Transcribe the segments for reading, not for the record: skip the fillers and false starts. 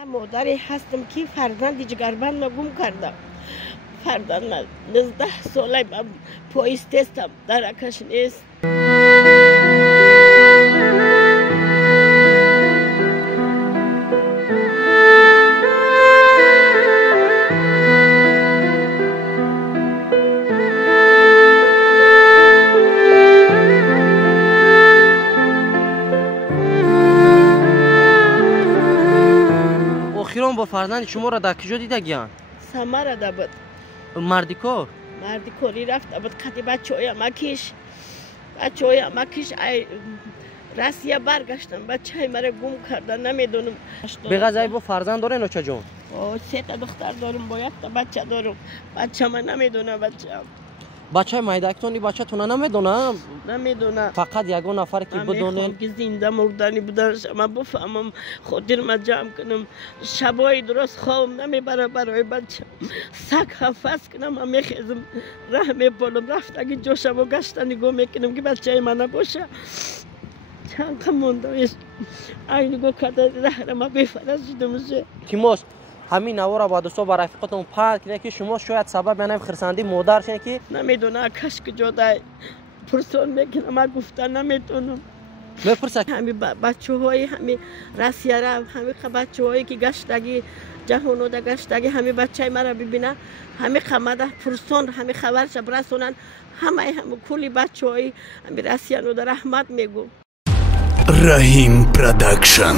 من مادری هستم که فرزند جگربند گم کردم. فرزند 19 ساله من پاییز تستم درکش نیست. با فرزند شما را در کجا دیده گیان؟ سمر ده بود. مردی کار رفت بود کتی بچه های مکیش راسیه برگشتم بچه های مرا گم کردن نمیدونم. بغضای با فرزند داره نوچه جان؟ 3 تا دختر دارم با 1 تا بچه دارم. بچه من نمیدونه بچه مایدکتونی بچه تونه نمیدونه فقط یگون نفر که بدونین که زنده مردنی بودن من بفهمم خودم ما جمع کنم شبای درست خواب نمیبره برای بچه سگ حفظ کنم من میخیزم راه میپالم رفت اگه جو شبا گشتن نگاه میکنم که بچه من نباشه چند مونده این نگاه کرده راه ما بفرست شده میشه تیموس همین نوارا با دوستا با رفیقاتون پرد کنه که شما شاید سبب منم خرسندی مادر شین که نمیدونه کاش که جدای پرسون میکنه من گفتن نمیتونم بپرسه همین بچه های همین راسیه را همین بچه هایی که گشتگی جهانو دا گشتگی همین بچه های مرا ببینه همین خمده پرسون همین خبرش برسونن همه کلی بچه های همین راسیه نو دا رحمت میگو. رحیم پروداکشن.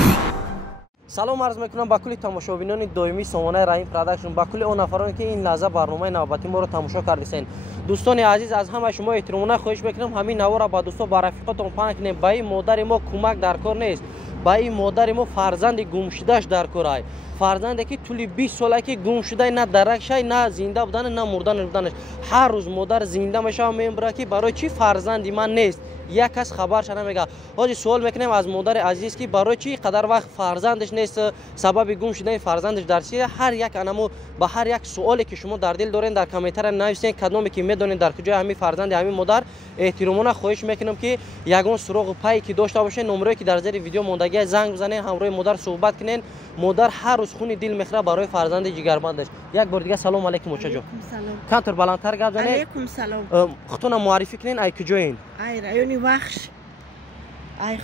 سلام عرض میکنم با کل تماشاچیان دائمی سامانه رحیم پروداکشن با کل اون نفرانی که این لحظه برنامه نوبتی ما رو تماشا کردین. دوستان عزیز از همه شما احترامانه خواهش میکنم همین نوارا با دوستا با رفیقاتون پناه کنین. با این مادر ما کمک در کار نیست. با این مادر ما فرزند گم شدهش در کار است. فرزندی که طول 20 ساله که گم شده نه درک شای نه زنده بودن نه مردن بودنش هر روز مادر زنده میشه میبره که برای چی فرزندی من نیست یک کس خبرش نمیگه. حاجی سوال میکنیم از مادر عزیز که برای چی قدر وقت فرزندش نیست سبب گم شدن فرزندش در چیه. هر یک انمو با هر یک سوالی که شما در دل دارین در کامنتر نویسین کدومی که میدونین در کجای همین فرزند همین مادر احترامانه خواهش میکنم که یگون سراغ پای که داشته باشه نمره که در زیر ویدیو موندگی زنگ بزنین همراه مادر صحبت کنین. مادر هر روز خون دل میخره برای فرزند جگربندش. یک بار دیگه سلام علیکم موچه جان. سلام. کانتر بلندتر گپ بزنید. علیکم سلام. خودتون معرفی کنین ای کجاین؟ ای رایونی وخش. ای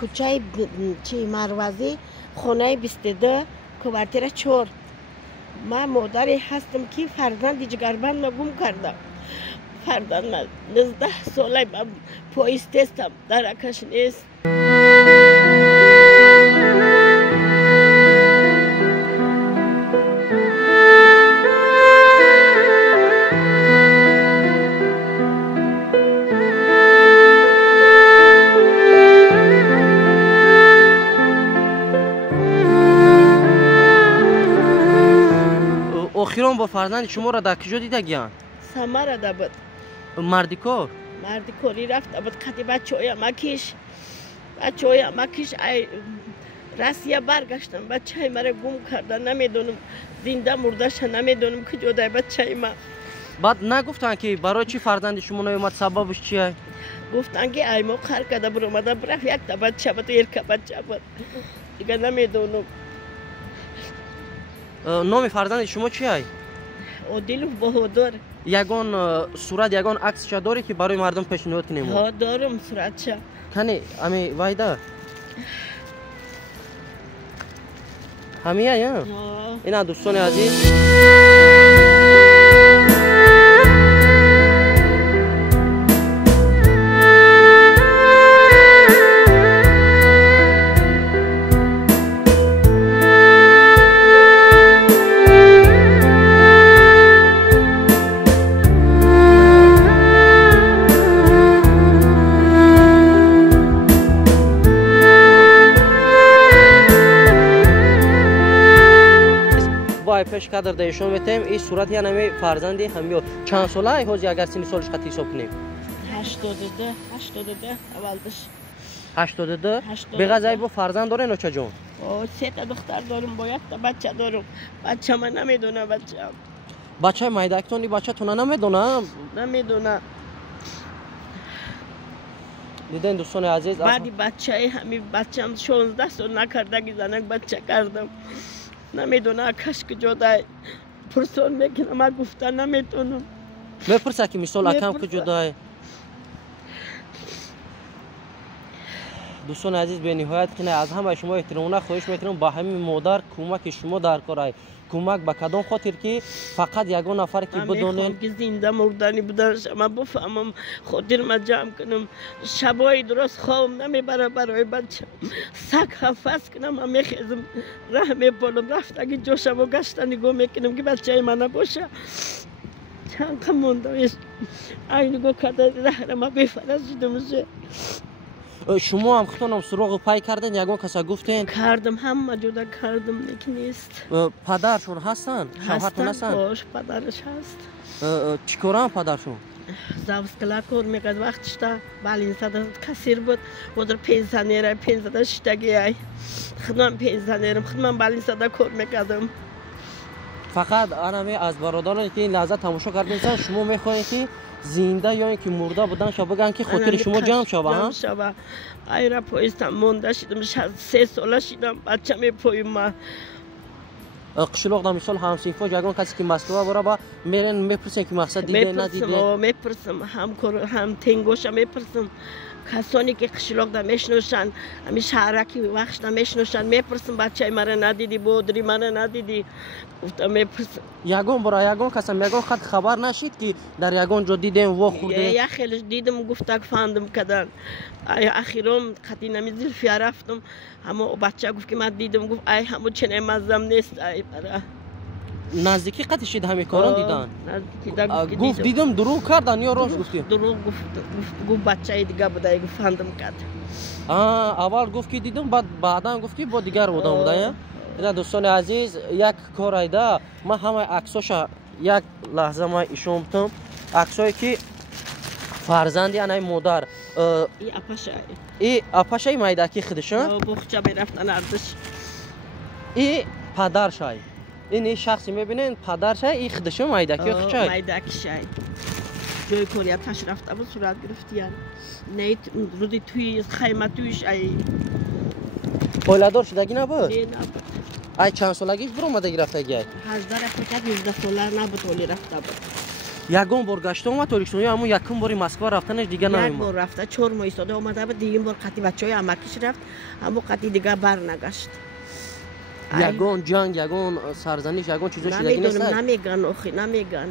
کوچه چی مروزی خونه 22 کوارتر 4. من مادری هستم که فرزند جگربند گم کردم. فرزند 19 ساله من پاییز تستم درکش نیست. اخیرا با فرزند شما را در کجا دیده گیان؟ سمر ده بود. مردی کار رفت بود کتی بچه های مکیش راسیه برگشتم بچه های مرا گم کردن نمیدونم زنده مردش نمیدونم که جدای بچه های من. بعد نگفتن که برای چی فرزند شما نیومد سببش چیه؟ گفتن که ای ما خر کده برو اومده برفت 1 تا بچه بود 1 بچه بود دیگه نمیدونم. نام فرزند شما چیه؟ عادل بهادر. یگان صورت یگان عکس چه داری که برای مردم پیشنهاد کنیم؟ ها دارم صورت چه کنی امی وایده همیه یا اینا دوستان عزیز پیش قدر دیشون میتیم این صورت یعنی همی فرزندی همیو چند ساله ای حاجی اگر سنی سالش قطعی حساب کنیم 82 اولش 82 بغضای با فرزند داره نوچه جان 3 تا دختر دارم با 1 تا بچه دارم بچه من نمیدونه بچه مایدکتونی بچه تونه نمیدونه دیدین دوستان عزیز بعدی بچه همین بچه‌م 16 سال نکردگی زنک بچه کردم نمیدونه کشک جدای پرسون میکنم من گفتن نمیتونم میپرسه که مثال اکم که جدای دوستان عزیز به نهایت که از همه شما احترامونه خواهش میکنم با همین مادر کمک شما در کار ای کمک به کدام خاطر که فقط یگان نفر که بدونین که زنده مردنی بودنش اما بفهمم خاطر ما جمع کنم شبای درست خواب نمیبره برای بچه سگ حفظ کنم من میخیزم راه میپالم رفت اگه جوشم و گشت نگاه میکنم که بچه من نباشه چند کم موندمش این نگاه کده راه ما بفرستیدم شما هم خودتون سراغ پای کردین یگان کسا گفتین کردم همه جدا کردم لیکن نیست پدرشون هستن شوهرتون هستن باش پدرش هست چیکارن پدرشون زاوسکلا کار میکرد وقتش تا بالینسادا کثیر بود و در پنسیونر پنسیونر شتگی ای خودم پنسیونرم خودم بالینسادا کار میکردم فقط آنمی از برادرانی که این لحظه تماشا کردین شما میخواین که زنده یا اینکه مرده بودن شو بگن که خاطر شما جمع شوه ها شوه ایرا پایستم مونده شدم 3 ساله شدم بچه می پای ما قشلوق در مثال همسینفا یگان کسی که مسکو برا با میرن میپرسن که مقصد دیده ندیده میپرسم هم تنگوشا میپرسم کسانی که قشلوق در میشنوشن همی شهرکی وقت در میشنوشن میپرسم بچه مرا ندیدی بودری مرا ندیدی گفتم میپرسم یگان برای یگان کسم یگان خط خبر نشید که در یگان جو دیدم و خورده یا خیلی دیدم گفته فهمدم کدن اخیرام خطی نمیزیل فیا رفتم همه بچه گفت که من دیدم گفت ای همون چنه مزم نیست ای برا نزدیکی قطع شد همه کاران دیدن نزدیکی گفت دیدم دروغ کردن یا راست گفتی دروغ گفت بچه دیگه بوده گفت فهمدم کد اول گفت که دیدم بعدا گفت که با دیگر بوده دوستان عزیز یک کار ایده من همه عکساشا یک لحظه ما ایشون بتم عکسایی که فرزندی انای مادر ای اپاشای مایدکی خودشون بخچه میرفتن اردش ای پدرشای این شخصی میبینین پدرشای ای خودشون مایدکی خچای مایدکی شای جای کوریا تاش رفته بود صورت گرفتیان نیت رودی توی خیمه تویش ای اولادار شدگی نبود؟ نه نبود ای چند سالگیش برو اومده گرفته گی؟ 18 رفته 19 ساله نبود ولی رفته بود یگان بار گشته اومد توریشون یا همون یکم باری مسکو رفتنش دیگه نمیمون یک بار رفته 4 ماه ایستاده اومده بود دیگه بار قطی بچهای امکیش رفت همون قطی دیگه بر نگشت یگان جنگ یگان سرزنش یگان چیزا شدگی نیست نمیگن اخی نمیگن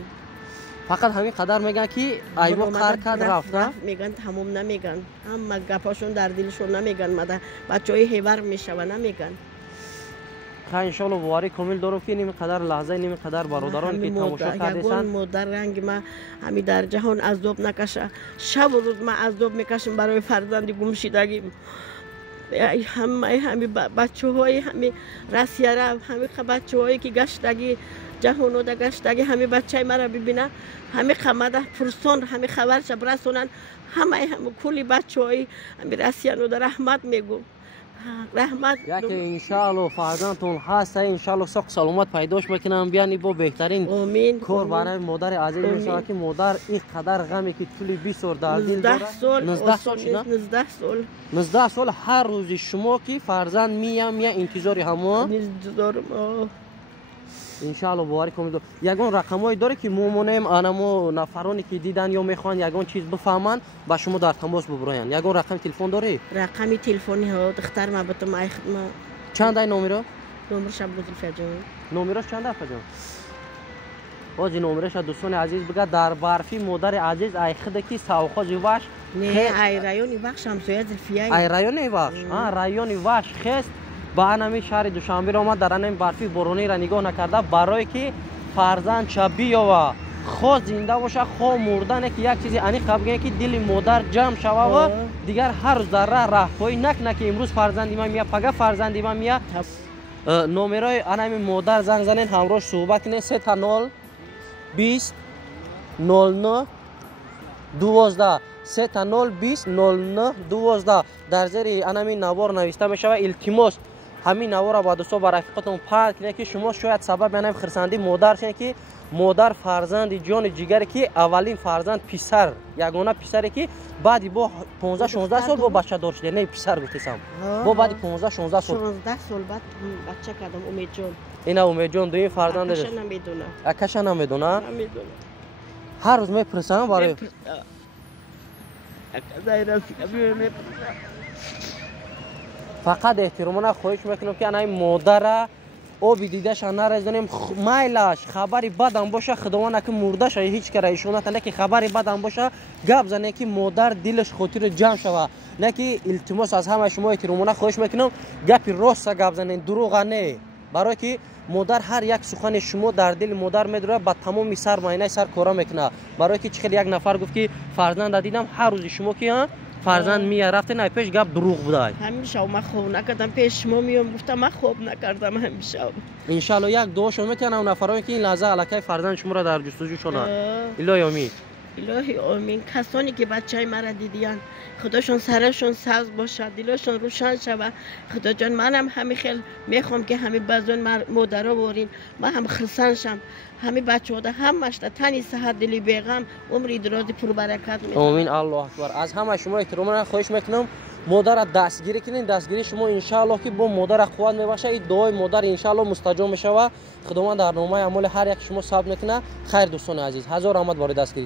فقط همین قدر میگن که ایوا قهر کرد رفته میگن تمام نمیگن هم گپاشون در دلشون نمیگن مده بچهای هیور میشوه نمیگن خیلی انشالله واری کامل دارم که نمی قدر لحظه نمی قدر برادران که تماشا کردیسن مادر رنگ ما همی در جهان عذاب نکشه شب و روز ما عذاب میکشم برای فرزندی گمشیدگیم همه بچه های همه رسیاره همه بچه هایی که گشتگی جهان و گشتگی همه بچه مرا ببینه همه خمده پرسون همه خبرش برسونن همه کلی بچه های همه رسیان و در رحمت میگو رحمت یکی انشالله فرزندتون هست انشالله ساق سلامت پیداش میکنم بیانی با بهترین کار برای مادر عزیز میشه که مادر این قدر غمی که طول 20 سال در دل داره 19 سال شده 19 سال هر روز شما که فرزند میام یا انتظاری همون انتظارم انشالله باری کنید یگان رقمایی داره که مومونیم آنمو نفرانی که دیدن یا میخوان یگان چیز بفهمن با شما در تماس ببراین یگان رقم تلفن داری رقم تلفنی ها دختر ما بتم ای خدمت چند ای نمره نمرش ابوالفضل جان نمرش چند افا جان باجی نمرش دوستان عزیز بگه در برفی مادر عزیز ای خده کی ساوخاج وش نه ای رایون وخش همسایه زلفیای ای رایون وخش رایون وش خست با انمی شهر دوشنبه را آمد در انمی برفی بارونی را نگاه نکرده برای که فرزند شبیه و خود زنده باشه خود مردن که یک چیزی انی خبگه که دل مادر جمع شوه و دیگر هر ذره رهپایی نکنه که امروز فرزندی من میاد پگه فرزندی من میاد نمرای انمی مادر زنگ زنین همراهش صحبت کنین 3 تا 0 20 09 12 3 تا 0 20 09 12 در زیر انمی نوار نوشته میشه و التماس همین نوارا با دوستا با رفیقتون پخش کنید که شما شاید سبب یعنی خرسندی مادر شین که مادر فرزند جان جگر که اولین فرزند پسر یگانه پسری که بعدی با 15 16 سال با بچه دار شده. نه پسر گفتم با بعد 15 16 سال 16 سال بعد بچه کردم. امید جان اینا امید جان دویم فرزند اکش داشت. نمیدونه اکش نمیدونه. نمیدونه هر روز میپرسم برای فقط احترامنا خواهش میکنم که انا این مادر آب دیدهش نرسونیم مایلش خبری بدم باشه خداوند که مرده شه هیچ کره ایشونت نه که خبری بدم باشه گپ زنه که مادر دلش خاطر جمع شوه نه که التماس از همه شما احترامنا خواهش میکنم گپی راست گپ زنین دروغ نه برای که مادر هر یک سخن شما در دل مادر میداره با تمام سر ماینه سر کارا میکنه برای که چخیل یک نفر گفت که فرزند دیدم هر روز شما که فرزند میاد رفته نه پیش گپ دروغ بوده همیشه ما خوب نکردم پیش شما میام گفتم من خوب نکردم همیشه ان شاء الله یک دعا شما میتونن اون نفرایی که این لحظه الکای فرزند شما را در جستجو شدن الهی امین الهی آمین. کسانی که بچه های مرا دیدین خداشون سرشون سبز باشه دلشون روشن شوه. خدا جان منم همین خیلی میخوام که همین بزن مادرها بورین من هم خرسان شم همین بچه ها همش تنی صحت دلی بیغم عمری درازی پر برکت میده. آمین. الله اکبر. از همه شما احترام را خواهش میکنم مادر دستگیری کنین. دستگیری شما ان شاء الله که با مادر قوت میباشه این دعای مادر ان شاء الله مستجاب میشه و خداوند در نامه اعمال هر یک شما ثبت میکنه. خیر دوستان عزیز هزار رحمت برای دستگیری.